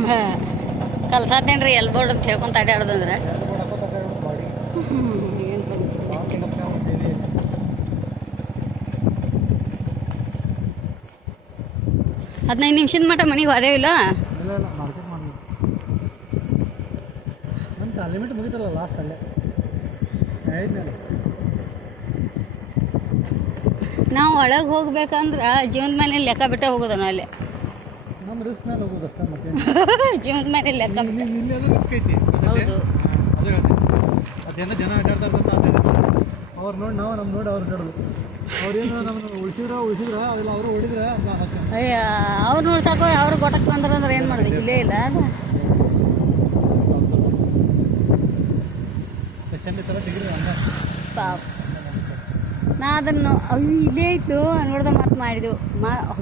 ಹಾಂ ಕಲ್ಸಾತೇನ್ರಿ L board ಅಂತ ಹೇಳ್ಕೊಂತ ಅಡ್ಯಾಡೋದಂದ್ರೆ ಏನು ಹದಿನೈದು ನಿಮಿಷದ ಮಟ್ಟ ಮನೆಗೆ ಹೋದೇವಿಲ್ಲ. ಲಿಮಿಟ್ ಮುಗಿತಲ್ಲ ಲಾಸ್ಟ್ ಅಲ್ಲೇ ನಾವು ಒಳಗೆ ಹೋಗ್ಬೇಕಂದ್ರೆ ಜೀವನದ ಮೇಲೆ ಲೆಕ್ಕ ಬಿಟ್ಟ ಹೋಗೋದು ನಾವು ಅಲ್ಲಿ ನಮ್ಮ ರಿಸ್ಕ್ ಮೇಲೆ ಹೋಗೋದಷ್ಟೇ ಮತ್ತೆ ಜೀವನದ ಮೇಲೆ ಲೆಕ್ಕ ಬಿಟ್ಟು ಇಲ್ಲೆಲ್ಲ ರಿಸ್ಕ್ ಐತಿ ಹೌದು. ಅದೇ ಹೇಳ್ತೀನಿ ಅದೆಲ್ಲ ಜನ ಅಡ್ಡಾಡ್ತಾರಂತ ಅದೇ ಅವ್ರು ನೋಡಿ ನಾವು ನಮ್ಮ ನೋಡಿ ಅವ್ರು ನೋಡೋದು ಅವ್ರೇನು ನಮ್ಮನ್ನು ಉಳಿಸಿದ್ರ ಅದೆಲ್ಲ ಅವರು ಹೊಡಿದ್ರೆ ಅಯ್ಯ ಅವ್ರು ನೋಡಿ ಸಾಕು ಅವ್ರು ಗೊಟ್ಟಕ್ಕೆ ಬಂದ್ರಂದ್ರೆ ಏನು ಮಾಡೋದು ಇಲ್ಲೇ ಇಲ್ಲ ಅದು ಚಂದ ಥರ ತೆಗಿದ್ರೆ ಹಂಗ ಪಾಪ ನಾ ಅದನ್ನು ಅವು ಇಲ್ಲೇ ಇತ್ತು ನೋಡ್ದೆ ಮತ್ತೆ ಮಾಡಿದೆವು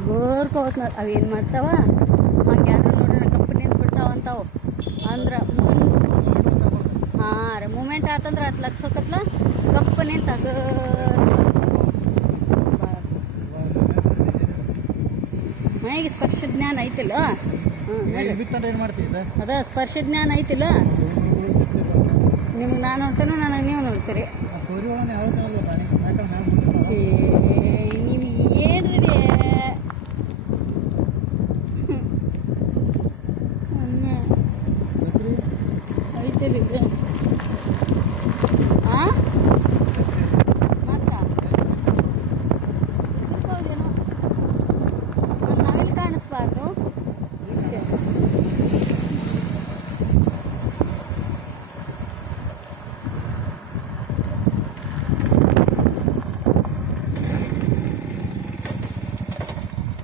ಗೋರ್ಕೊ ಹೋತ್ ಅವು ಏನು ಮಾಡ್ತಾವ ಹಂಗೆ ಯಾರು ನೋಡೋಣ ಕಂಪ್ನಿ ಬಿಡ್ತಾವಂತಾವು ಅಂದ್ರೆ ಹಾಂ ರೀ ಮೂಮೆಂಟ್ ಆತಂದ್ರೆ 10 ಲಕ್ಷ ಹೋಗತ್ಲ ಕಂಪನಿ ತಗ ಮನೆಗೆ ಸ್ಪರ್ಶ ಜ್ಞಾನ ಐತಿಲ್ಲ ಏನು ಮಾಡ್ತೀವಿ ಅದ ಸ್ಪರ್ಶ ಜ್ಞಾನ ಐತಿಲ್ಲ ನಿಮ್ಗೆ ನಾನು ನೋಡ್ತೇನೆ ನನಗೆ ನೀವು ನೋಡ್ತೀರಿ ನೀವು ಏನು ಐತಿಲ್ಲ ಇದು ಹಾಂ ಮತ್ತೆ ಹೌದೇನೋ ನಾವೆಲ್ಲಿ ಕಾಣಿಸ್ಬಾರ್ದು ಇಷ್ಟೇ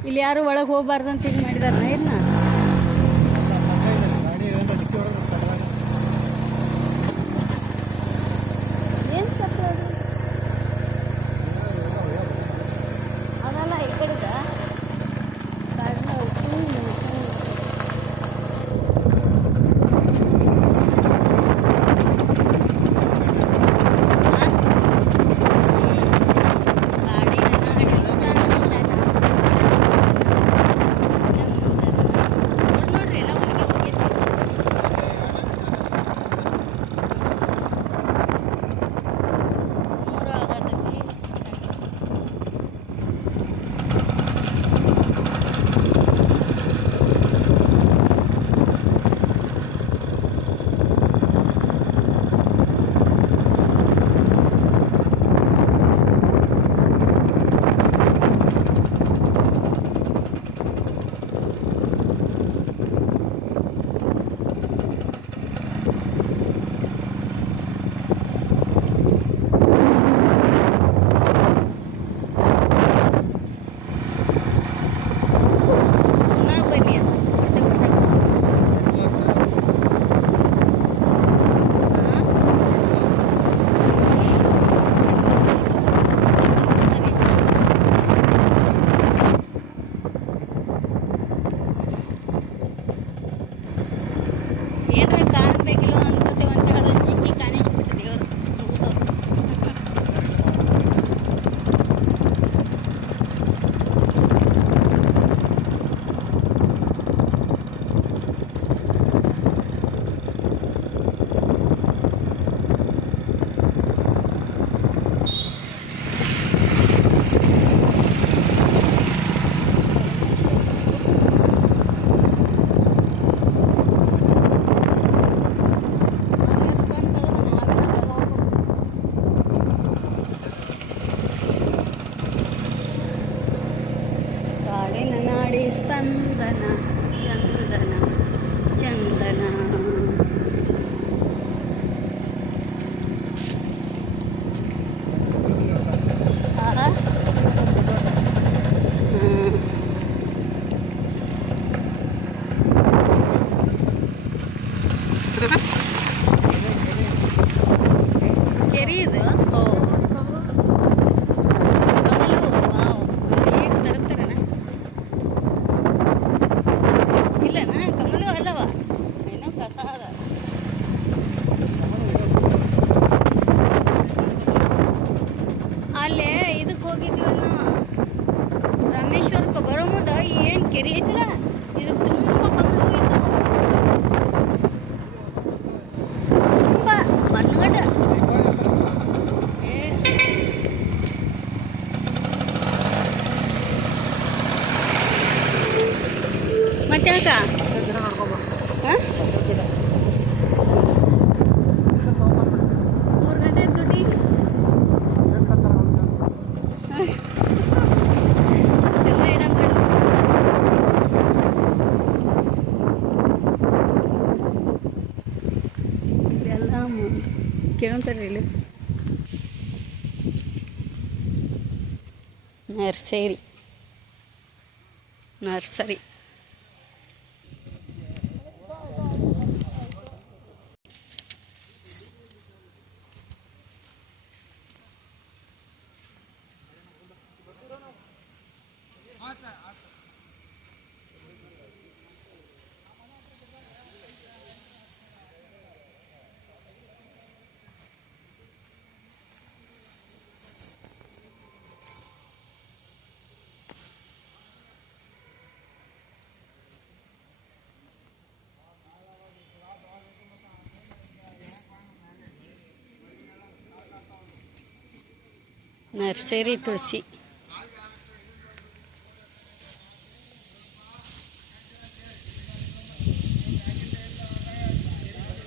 ಇಲ್ಲಿ ಯಾರು ಒಳಗೆ ಹೋಗ್ಬಾರ್ದು ಅಂತ ಹಿಂಗೆ ಮಾಡಿದಾರ ಇದನ್ನ ಏನು ಕಟ್ಟೋದು ಅದಲ್ಲ ಈ ಕಡೆದ ಏನಾರ ಕಾಣಬೇಕಿಲ್ಲ ಅನ್ಕೋತೀವಿ ಅಂತೇಳಿ ಅದೊಂದು ಚಿಕ್ಕಿ ಕಾಣಿಸ್ಬಿಟ್ಟು ದೇವರು ಕಾಡಿನ ನಾಡಿ ಸ್ಪಂದನ ಚಂದನ ಚಂದನ ಕೆರೆ ಇದು ಓ ಇಲ್ಲನಾ ಕಮಲು ಅಲ್ಲವ ಏನೋ ಕಥಾ ಅದ ಅಲ್ಲೇ ಇದಕ್ಕೆ ಹೋಗಿದ್ವಿ ನಾವು ರಾಮೇಶ್ವರಕ್ಕೆ ಬರೋ ಮುಂದೆ ಏನು ಕೆರೆ ಐತಲ್ಲ ಇದಕ್ಕೆ ತುಂಬ ಕಮಲು ಇತ್ತು ಅದಕ್ಕೆ ಅಶೋಕ್ ಗಿಡ ನೋಡ್ಕೊಂಬ. ಹಾಂ ಅಶೋಕ್ ಗಿಡ 3 ಗಂಟೆ ದುಡ್ಡಿ ಎಲ್ಲ ಇಡ ಮಾಡಿ ಇದೆಲ್ಲ ಕೇಳ್ತಾರೆ ಇಲ್ಲಿ ನರ್ಸರಿ ನರ್ಸರಿ ತುಳಸಿ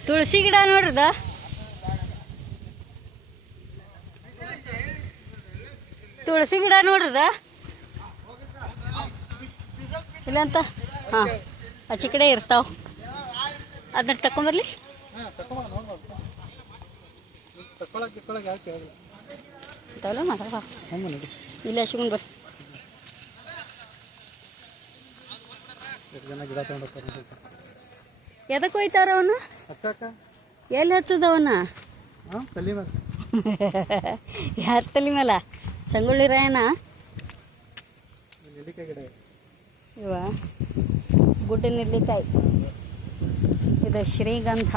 ತುಳಸಿ ಗಿಡ ನೋಡ್ರದ ತುಳಸಿ ಗಿಡ ನೋಡ್ರದ ಇಲ್ಲಂತ ಹಾಂ ಆಚೆ ಕಡೆ ಇರ್ತಾವ ಅದನ್ನ ತಕೊಂಬರ್ಲಿ ತಗೊಲ್ಲ ಮಾತಾಡ ಇಲ್ಲ ಸಿಗುನ್ ಬರ್ರಿ ಗಿಡ ತಗೊಂಡು ಎದಕ್ಕೆ ಹೋಯ್ತಾರ ಅವನು ಎಲ್ಲಿ ಹಚ್ಚದವನ ತಲೆ ಮೇಲೆ ಯಾರ ತಲೆ ಮೇಲ ಸಂಗೊಳ್ಳಿ ರಾಯನ ನೆಲ್ಲಿಕಾಯಿ ಗಿಡ ಇವ ಗುಡ್ಡ ನೆಲ್ಲಿಕಾಯಿ ಇದು ಶ್ರೀಗಂಧ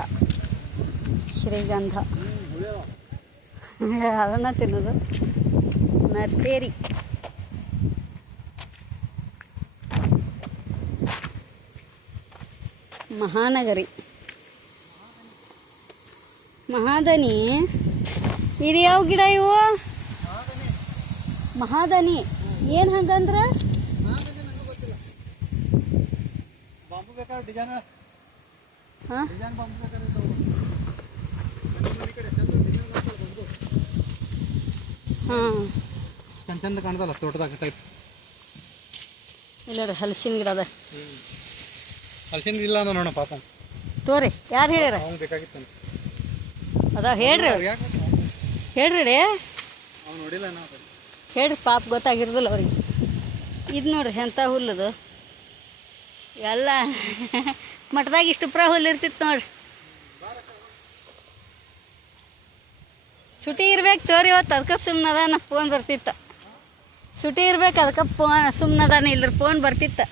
ಅದನ್ನ ತಿನ್ನೋದು ನರ್ಸರಿ ಮಹಾನಗರಿ ಮಹಾದನಿ ಇದು ಯಾವ ಗಿಡ ಇವು ಮಹಾದನಿ ಏನು ಹಂಗಂದ್ರೆ ಬಾಂಬು ಬೇಕಾದ್ರೆ ಡಿಸೈನ್ ಹಾಂ ಬಾಂಬು ಬೇಕಾದ್ರೆ ಹಾಂ ಚಂದ ಕಾಣ್ತಲ್ಲ ತೋಟದಾಗ ಟೈಪ್ ಇಲ್ಲ ರೀ ಹಲಸಿನ ಗಿಡ ಅದ ಹಲಸಿನ ಇಲ್ಲ ನೋಡೋಣ ಪಾಪ ತೋರಿ ಯಾರು ಹೇಳ್ಯಾರ ಅವ್ನು ಬೇಕಾಗಿತ್ತು ಅದ ಹೇಳ್ರಿ ಹೇಳ್ರಿ ರೀ ಅವ್ನು ನೋಡಿಲ್ಲ ಹೇಳ್ರಿ ಪಾಪ ಗೊತ್ತಾಗಿರೋದಿಲ್ಲ ಅವ್ರಿಗೆ ಇದು ನೋಡ್ರಿ ಎಂಥ ಹುಲ್ಲದು ಎಲ್ಲ ಮಠದಾಗ ಇಷ್ಟು ಹುಲ್ಲು ಇರ್ತಿತ್ತು ನೋಡ್ರಿ ಸುಟಿ ಇರ್ಬೇಕು ತೋರಿ ಹೊತ್ತು ಅದಕ್ಕೆ ಸುಮ್ಮನದಾನ ಫೋನ್ ಬರ್ತಿತ್ತು ಸುಟಿ ಇರ್ಬೇಕು ಅದಕ್ಕೆ ಸುಮ್ಮನದಾನ ಇಲ್ಲರ ಫೋನ್ ಬರ್ತಿತ್ತು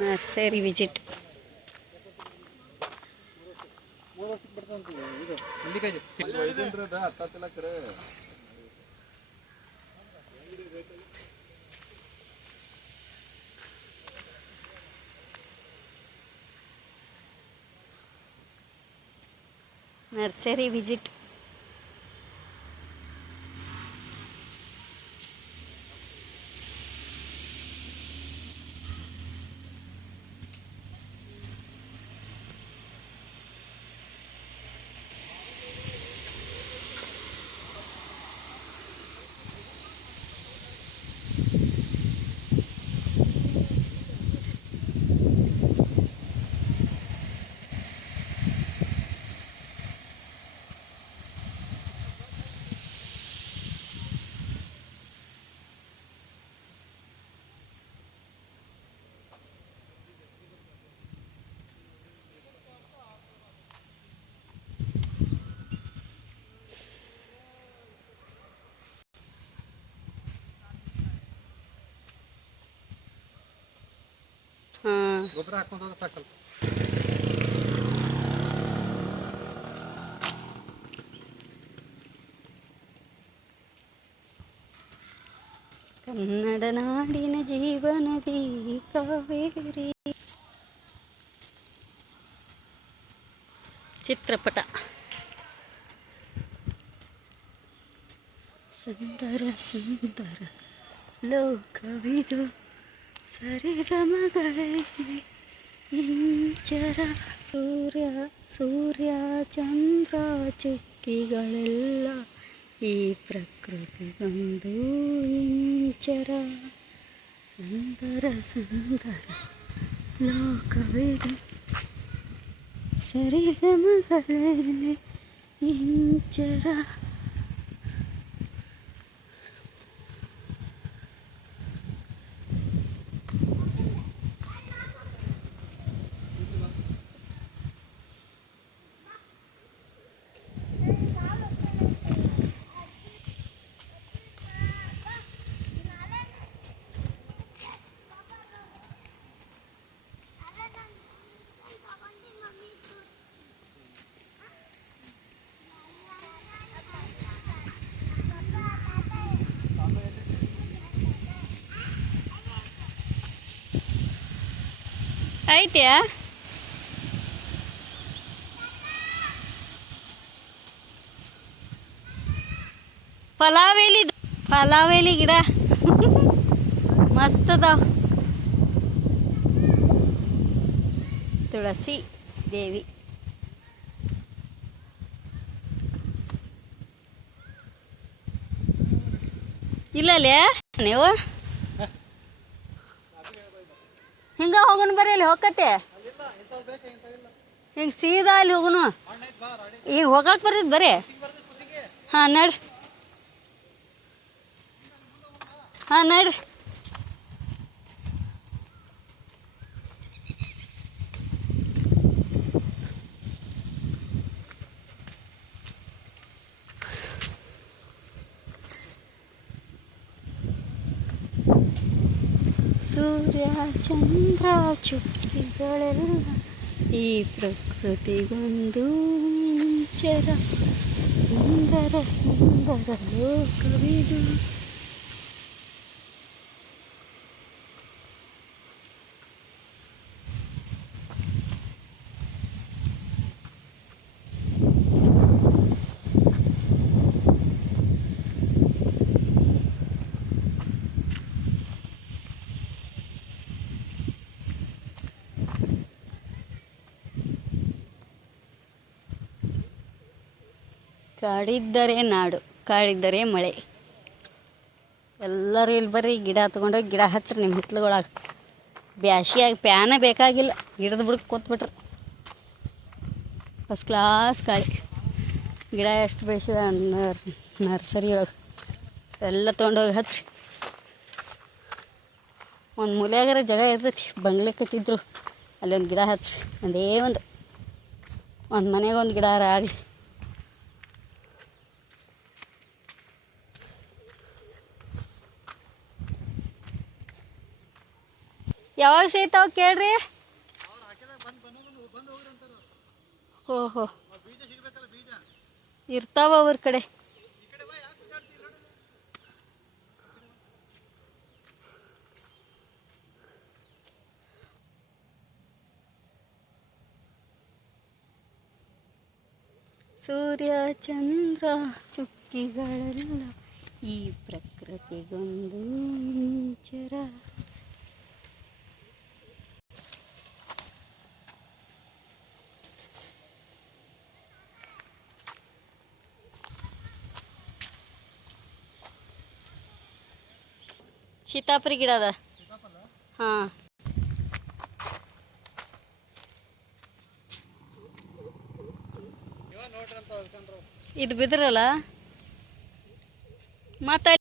ನರ್ಸರಿ ವಿಸಿಟ್ ನರ್ಸರಿ ವಿಸಿಟ್ ಹಾಂ ಗೊಬ್ಬರ ಹಾಕೊಂಡು ಸಾಕಲ್ಲ ಕನ್ನಡ ನಾಡಿನ ಜೀವನದಿ ಕಾವೇರಿ ಚಿತ್ರಪಟ. ಸುಂದರ ಸುಂದರ ಲೋಕವಿದು, ಸರಿಗಮಗಳಲ್ಲಿ ಇಂಚರ. ಸೂರ್ಯ ಚಂದ್ರ ಚುಕ್ಕಿಗಳೆಲ್ಲ ಈ ಪ್ರಕೃತಿಗೊಂದು ಇಂಚರ. ಸುಂದರ ಸುಂದರ ಲೋಕವಿದು, ಸರಿಗಮಗಳಲ್ಲಿ ಇಂಚರ. ಐತ್ಯಾ ಪಲಾವೇಲಿ ಗಿಡ ಮಸ್ತ್ ಅದಾವ. ತುಳಸಿ ದೇವಿ. ಇಲ್ಲಲ್ಲೇ ನೀವು ಹಿಂಗ ಹೋಗೋಣ ಬರ್ರಿ, ಅಲ್ಲಿ ಹೋಗತ್ತೆ ಹಿಂಗೆ ಸೀದಾ ಅಲ್ಲಿ ಹೋಗೋಣ. ಈಗ ಹೋಗಕ್ಕೆ ಬರ್ತೈತೆ ಬರ್ರಿ. ಹಾಂ ನಡ್ರಿ, ಹಾಂ ನಡ್ರಿ. ಸೂರ್ಯ ಚಂದ್ರ ಚುಕ್ಕಿಗಳೆಲ್ಲ ಈ ಪ್ರಕೃತಿಗೊಂದು ಇಂಚರ. ಸುಂದರ ಸುಂದರ ಲೋಕವಿದು. ಕಾಡಿದ್ದರೆ ನಾಡು, ಕಾಡಿದ್ದರೆ ಮಳೆ. ಎಲ್ಲರೂ ಇಲ್ಲಿ ಬರ್ರಿ, ಗಿಡ ತೊಗೊಂಡೋಗಿ ಗಿಡ ಹಚ್ಚ್ರಿ ನಿಮ್ಮ ಹಿತ್ಲುಗಳಾಗ. ಬ್ಯಾಸಿಯಾಗಿ ಪ್ಯಾನ ಬೇಕಾಗಿಲ್ಲ, ಗಿಡದ ಬುಡಕ್ಕೆ ಕೂತ್ಬಿಟ್ರಿ. ಫಸ್ಟ್ ಕ್ಲಾಸ್ ಕಾಳಿ ಗಿಡ ಎಷ್ಟು ಬೆಳೆಸಿದ ನರ್ಸರಿ ಒಳಗೆ. ಎಲ್ಲ ತೊಗೊಂಡೋಗಿ ಹಚ್ಚ್ರಿ. ಒಂದು ಮೂಲೆಯಾಗಾರ ಜಾಗ ಇರ್ತೈತಿ, ಬಂಗ್ಲೆ ಕಟ್ಟಿದ್ರು ಅಲ್ಲೊಂದು ಗಿಡ ಹಚ್ಚ್ರಿ. ಒಂದೇ ಒಂದು ಮನೆಗೆ ಒಂದು ಗಿಡ ಆಗಲಿ. ಯಾವಾಗ ಸಿಗ್ತಾವ ಕೇಳ್ರಿ. ಓಹೋ, ಇರ್ತಾವ ಅವ್ರ ಕಡೆ. ಸೂರ್ಯ ಚಂದ್ರ ಚುಕ್ಕಿಗಳೆಲ್ಲ ಈ ಪ್ರಕೃತಿಗೊಂದು ಇಂಚರ. ಸೀತಾಪುರಿ ಗಿಡ ಅದ. ಹಾಂ, ಇದು ಬಿದ್ರಲ್ಲ ಮತ್ತೆ